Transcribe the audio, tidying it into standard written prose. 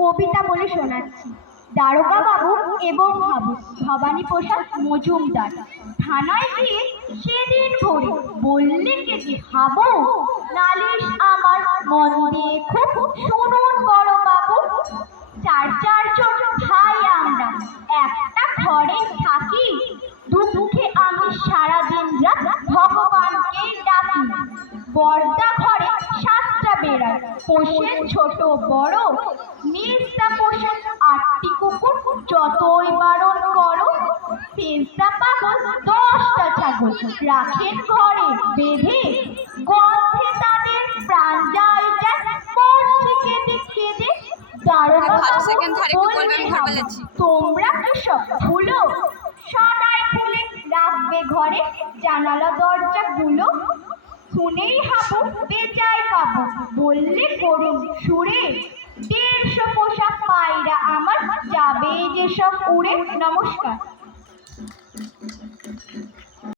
কবিতা বলে শোনাচ্ছি। দারোগা বাবু এবং হাবু ভবানী প্রসাদ মজুমদার থানায় গিয়ে সেদিন ভোরে বললেন যে হাবু, নালিশ আমার মন দিয়ে খুব শুনুন বড় বাবু। চারজন ভাই আমরা একটা ঘরে থাকি, দুঃখে আমি সারাদিন রাত ভগবানকে ডাকি। বর্দা ঘরে 7টা বেড়ায় পোষেন ছোট বড়, নিস্তা পোষেন 8টি কুকুর যতই বারণ করো। তেজদা পাগল 10টা ছাগল রাখেন ঘরে বেঁধে, গন্ধে তাদের প্রাণ যায় মরছে কেঁদে কেঁদে। দারোগা তোমরা কি সব ভুলো, সদাই খুলে রাখবে ঘরে জানালা দরজা গুলো। শুনেই হাবু বেজায় পাবো বললে করুন সুরে, 150 পোষা পায়রা আমার যাবে যেসব উড়ে। নমস্কার।